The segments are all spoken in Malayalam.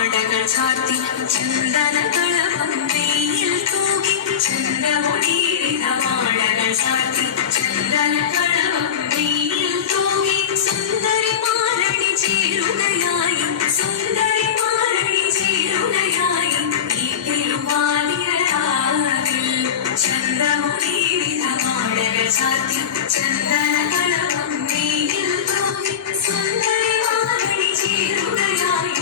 മാടകൾ ചാർത്തി ചന്ദനകളഭം വെയിൽ തൂകി ചന്ദ്രമൊഴിയില മാടകൾ ചാർത്തി ചന്ദനകളഭം വെയിൽ തൂകി സുന്ദരി മാരണി ചേരുകയായി സുന്ദരി മാരണി ചേരുകയായി നീട്ടിലുവാലിയരാവിൽ ചന്ദ്രമൊഴിയില മാടകൾ ചാർത്തി ചന്ദനകളഭം വെയിൽ തൂകി സുന്ദരി മാരണി ചേരുകയായി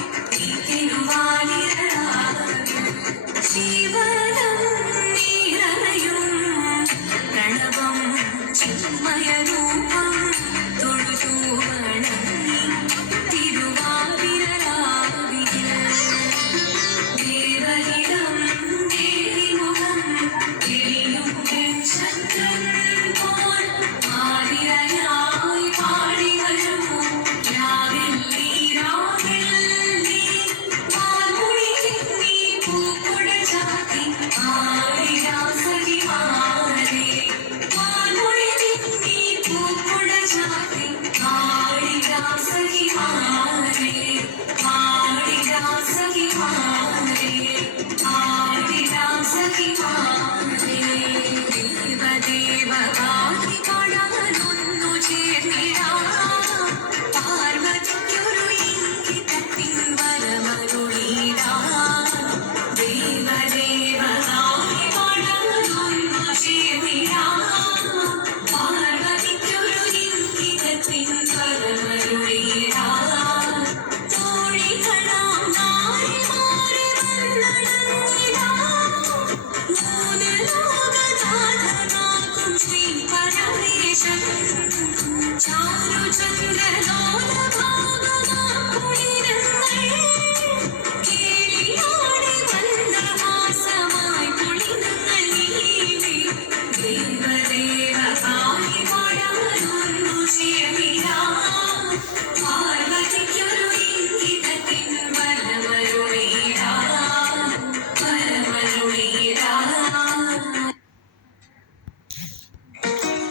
ജീവനം നീരയും പ്രണവം ചിന്മയരൂപം തൊഴുതു വണങ്ങി തിരുവാതിരരാവിൽ ദേവഹിതം ദേവിമുഖം തെളിയും ചന്ദ്രൻ പോൽ ആതിരയായി പാടി വരും രാവിൽ നീ രാവിൽ നീ പാൽമുടി നീ പൂക്കുട ചാത്തി ആടിരാസഖിമാരെ പാൽമുടി നീ പൂക്കുട ചാത്തി ആടിരാസഖിമാരെ